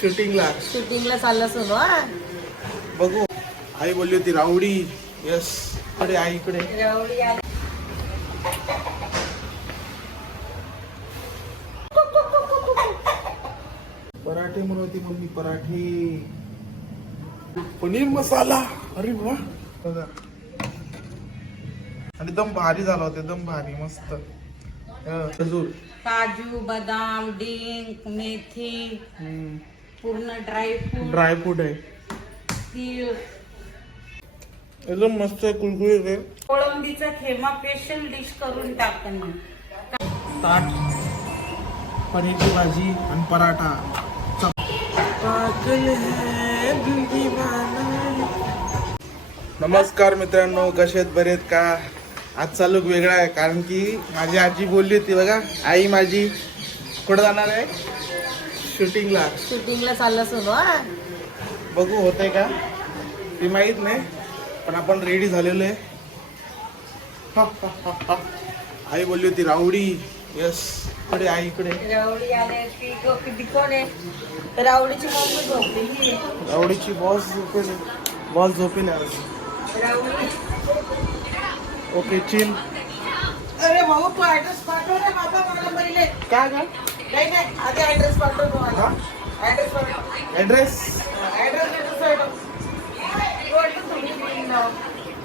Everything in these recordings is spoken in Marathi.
शूटिंगला चालला सोनू. बघू. आई बोलली होती रावडी. यस इकडे आई इकडे. रावडी आली. पराठे म्हणत होती मम्मी. पराठे पनीर मसाला. अरे वा बघा. आणि दम भारी झाला होता. दम भारी मस्त. खजूर, काजू, बदाम, डिंक, मेथी, पूर्ण ड्रायफ्रूट आहे. तीळ. एकदम मस्त आहे. कुलकुलीत आहे. कोळंबीचा खेमा स्पेशल डिश करून टाकते मी. ताट, पनीरची भाजी आणि पराठा. नमस्कार मित्रांनो, कसे आहेत? बरे आहेत का? आजचा लुक वेगळा आहे कारण की माझी आजी बोलली होती बघा. आई माझी कुठं जाणार आहे? शूटिंगला चालला सोनू. बघू होतंय का ते माहित नाही, पण आपण रेडी झालेलो आहे. आई बोलली होती रावडी. यस इकडे आई इकडे. रावडी आले. ती कोण आहे? रावडीची मम्मी झोपलेली. रावडीची बॉस झोपेल. बॉस झोपेल आज. रावडी. Okay chill. अरे भाऊ तू ऍड्रेस पाठव रे बाबा मला पहिले. काय का? नाही आधी ऍड्रेस पाठव तुम्हाला. ऍड्रेस पाठव. ऍड्रेस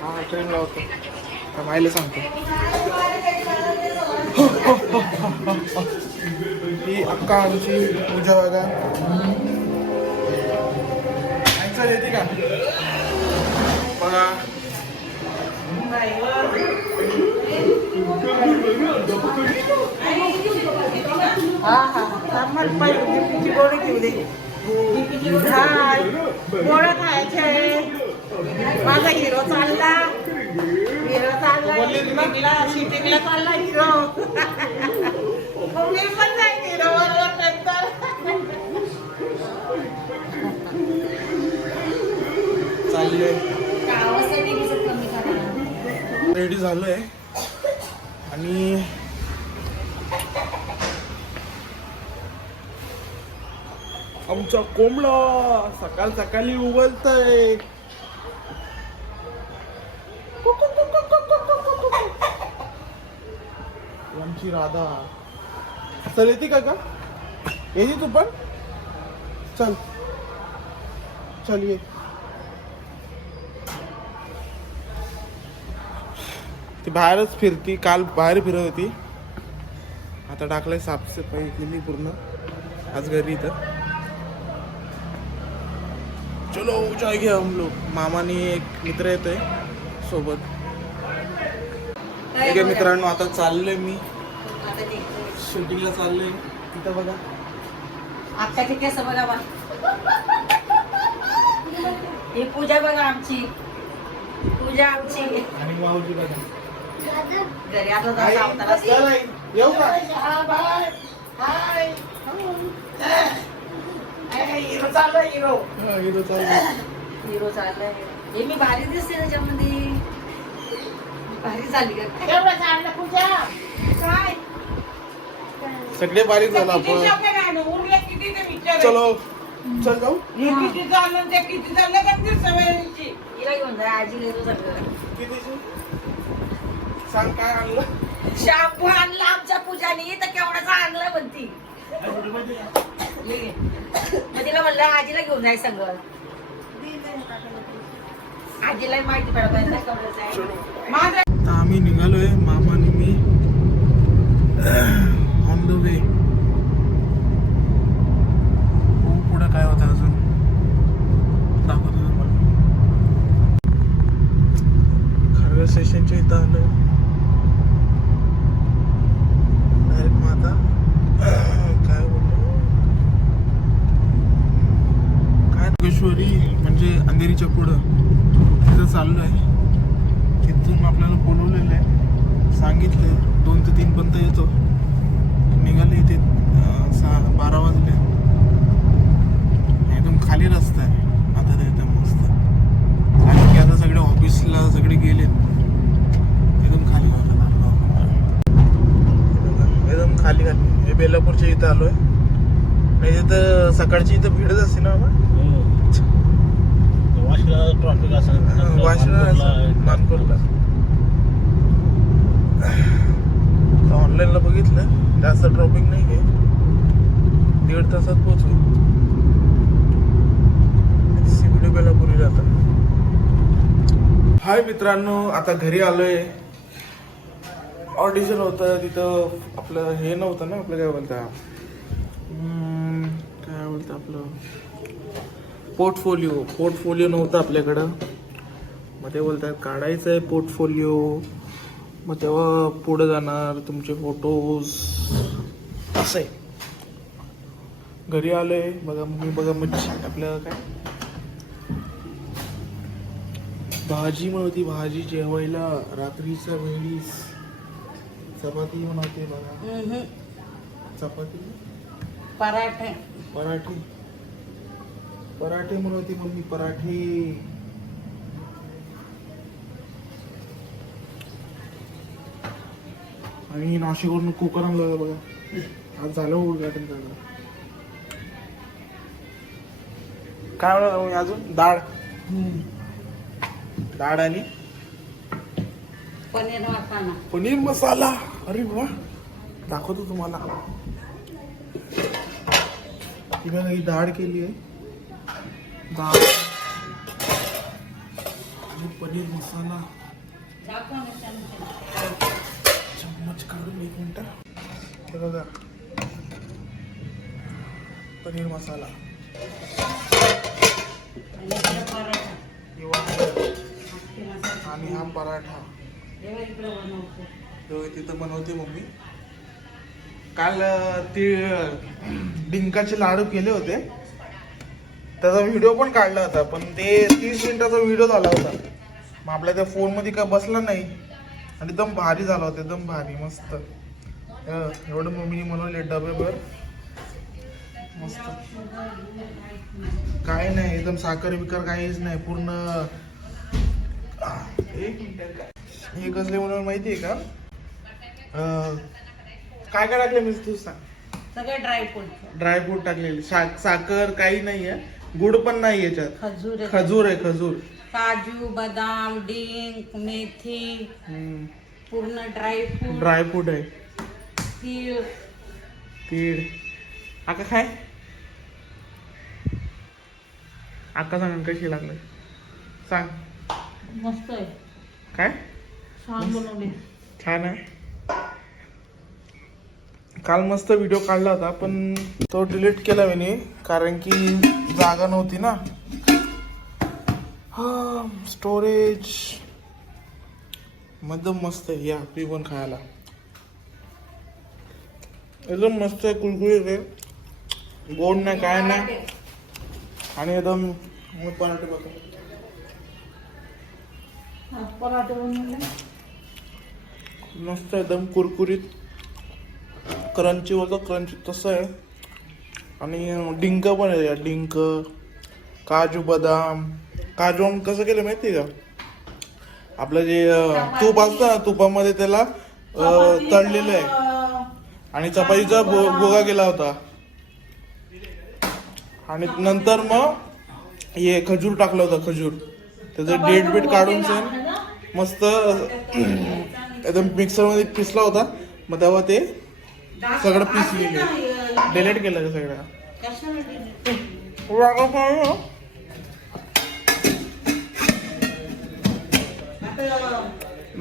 हा ट्रेन लावतो. मायला सांगतो. ही अक्का आमची पूजा बघा. आन्सर येते का बघा. डीपीची गोळी घेऊ दे. गोळ्या खायचे. माझा हिरो चालला. शूटिंगला चालला हिरो. मी पण नाही हिरो नंतर. चालले. रेडी झालोय आणि आमचा कोंबडा सकाळ सकाळी उबलतय. आमची राधा. चल येते का? येते तू पण? चल चल ये. ती बाहेरच फिरती. काल बाहेर फिरत होती. आता टाकलंय साफसफाई केली पूर्ण. आज घरी इथं. चलो चाय घ्या हम लोग. मामानी एक मित्र येतोय सोबत. ठीक आहे मित्रांनो, आता चाललोय मी शूटिंगला. चाललोय तिथं बघा. आत्ताचे केस बघा बा. ही पूजा बघा आमची. पूजा आमची. आणि माऊजी बघा. घरी आता येऊ का? हिरो चाललाय. हिरो चाललाय. हिरो चाललाय. हे मी भारी दिसते त्याच्यामध्ये. भारी झाली का? एवढं चाललं पूजा. काय सगळे बारीक झालं आपण. चलो चल जाऊ. किती चाललं ते किती चाललं का ते सवयीची. हिला घेऊन जा. आजी घेतो सगळं. कितीची सांग. काय आणलं? शॅम्पू आणला आमच्या पूजानी तर केवढाचा आणला म्हणती. मग तिला म्हणलं आजीला घेऊन जाय सगळं. आजीला माहिती पडत. आम्ही निघालोय मामा आणि मी. On the way. पुढे काय होतं अजून दाखवतो तुम्हाला. खरवे स्टेशनच्या इथं आलोय डायरेक्ट. मग आता काय बोलतो काय योगेश्वरी म्हणजे अंधेरीच्या पुढं तिथं चाललोय. तिथून आपल्याला बोलवलेलं आहे. सांगितलं 2 ते 3 पर्यंत येतो. निघाले इथे 12 वाजले. एकदम खाली रस्ता आहे आता. ते एकदम मस्त. कारण की आता सगळे ऑफिसला सगळे गेलेत. एकदम खाली एकदम खाली. हे बेलापूरच्या इथं आलोय. नाही तर सकाळची इथं भीडच असते ना बाबा. वाशिला ट्रॉफिक असेल, वाशिला मानकोरला ऑनलाईनला बघितलं जास्त ट्रॉफिक नाही आहे, 1.5 तासात पोहोचू. सिबीडी बेलापुरी जातात. हाय मित्रांनो, आता घरी आलोय. ऑडिशन होतं तिथं, आपलं हे नव्हतं ना, आपलं काय बोलतं आपलं पोर्टफोलिओ नव्हतं आपल्याकडं. मग ते बोलतात काढायचं आहे पोर्टफोलिओ, मग तेव्हा पुढे जाणार तुमचे फोटोज. असं आहे. घरी आलोय बघा, मम्मी बघा मच्छी आपलं काय भाजी म्हणते, भाजी जेवायला रात्रीचा वेळीस चपाती बनवते बघा. चपाती पराठे पराठे म्हणते मम्मी, पराठे. आणि नाशिकवरून कुकर आणलं बघा, आज झालं उद्घाटन झालं. काय म्हणा अजून डाळ आणि पनीर मसाला. अरे वा, दाखवतो तुम्हाला. ही बघा, ही डाळ केली आहे, डाळ आणि पनीर मसाला. चम्मच काढून 1 मिनिट. हे बघा पनीर मसाला आणि हा पराठा तिथं बनवते मम्मी. काल ते डिंकाचे लाडू केले होते, त्याचा व्हिडिओ पण काढला होता, पण ते 30 मिनिटाचा व्हिडिओ झाला होता. मग आपल्या त्या फोन मध्ये काय बसला नाही आणि एकदम भारी झाला होता, एकदम भारी मस्त. एवढं मम्मीने बनवले डबेभर मस्त. काय नाही, एकदम साखर बिकर काहीच नाही, पूर्ण. 1 मिनिट. हे कसले म्हणून माहितीये का? काय काय टाकलं मी तू सांग. सगळे ड्रायफ्रूट टाकलेले, साखर काही नाहीये, गुड पण नाही याच्यात. खजूर आहे, खजूर, काजू, बदाम, डिंक, मेथी, पूर्ण ड्रायफ्रूट आहे, तीळ. आका काय आका सांग कशी लागले सांग. मस्त आहे. काय छान बनवले. छान आहे. काल मस्त व्हिडिओ काढला होता, पण तो डिलीट केला मी, कारण की जागा नव्हती ना. हा, स्टोरेज एकदम मस्त आहे. या तुम्ही पण खायला एकदम मस्त आहे, कुरकुरीत आहे, गोड नाही काय नाही, आणि एकदम पराठे बघा. मस्त एकदम कुरकुरीत, क्रंची होतं, क्रंची तसं आहे. आणि डिंक पण आहे, डिंक, काजू, बदाम. काजू कसं केलं माहिती आहे का? आपलं जे तूप असतं ना, तुपामध्ये त्याला तळलेलं आहे आणि चपातीचा भोगा केला होता. आणि नंतर मग हे खजूर टाकलं होतं, खजूर. त्याचं डेट बीट काढून मस्त एकदम मिक्सरमध्ये पिसला होता. मग तेव्हा ते सगळं पिसलेलं डिलीट केलं सगळं.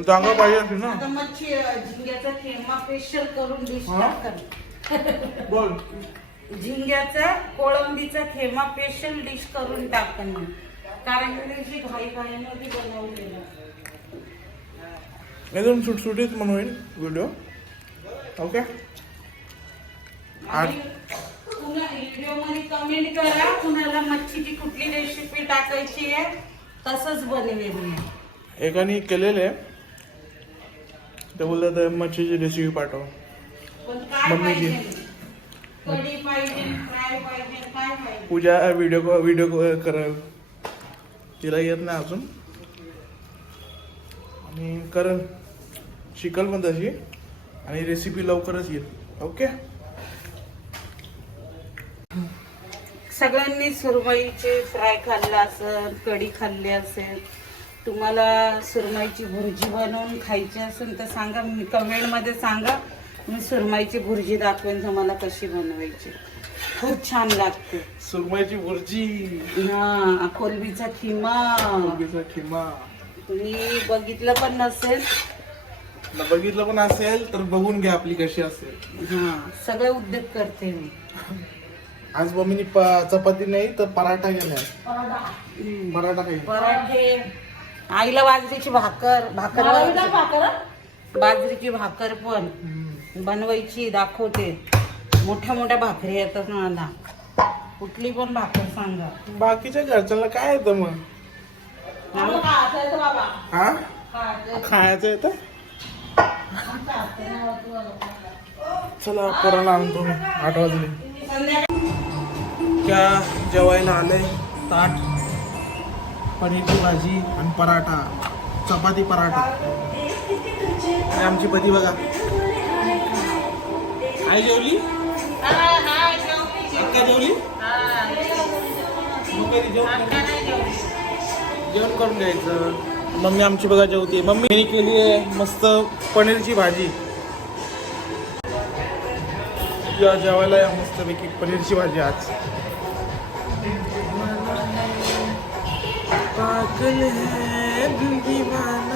जागा पाहिजे असेल ना. मच्छी झिंग्याचा खेमा स्पेशल करून डिश टाकन. बोल. झिंग्याचा कोळंबीचा खेमा स्पेशल डिश करून टाकन, कारण की घाई घाईमध्ये बनवलेलं. एकदम सुटसुटीत म्हणून होईल व्हिडिओ. ओके. व्हिडिओ मध्ये कमेंट करा कुणाला मच्छीची कुठली रेसिपी टाकायची आहे, तसंच बनवेल मी. एकाने केलेले ते बोलतात मच्छीची रेसिपी पाठव. मम्मीची कढी पाहिजे, फ्राय पाहिजे, काय पाहिजे. पूजा व्हिडिओ करेल, तिला येत नाही अजून, आणि करेल, शिकल पण तशी, आणि रेसिपी लवकरच येईल. ओके. सगळ्यांनी सुरमईचे फ्राय खाल्लं असेल, कढी खाल्ली असेल. तुम्हाला सुरमईची भुर्जी बनवून खायची असेल तर सांगा, मी कमेंटमध्ये सांगा. मी सुरमईची भुर्जी दाखवेन तुम्हाला कशी बनवायची. खूप छान लागते. सुरमईची भुर्जी, हा, कोलबीचा खिमा. कोलंबीचा खिमा. तुम्ही बघितलं पण नसेल, बघितलं पण असेल तर बघून घ्या आपली कशी असेल. हा, सगळे उद्योग करते मी. आज मम्मीनी चपाती नाही तर पराठा केलाय. पराठा काही पराठे, आईला बाजरीची भाकर बाजरीची भाकर पण बनवायची दाखवते. मोठ्या मोठ्या भाकरी येतात मला. कुठली पण भाकर सांगा. बाकीच्या घरच्यांना काय येतं मग? हा, खायचं येतं. चला पोराला आणतो मी. 8 वाजले. क्या जेवायला आलंय ताट, पनीरची भाजी आणि पराठा, चपाती पराठा. आणि आमची पती बघा. आई जेवली? अक्का जेवली? मग कधी जेवण करून घ्यायचं. मम्मी आमची बघा जेवते. मम्मीने केली आहे मस्त पनीरची भाजी. या जेवायला या मस्तपैकी पनीरची भाजी आज. पागल है दिवाना.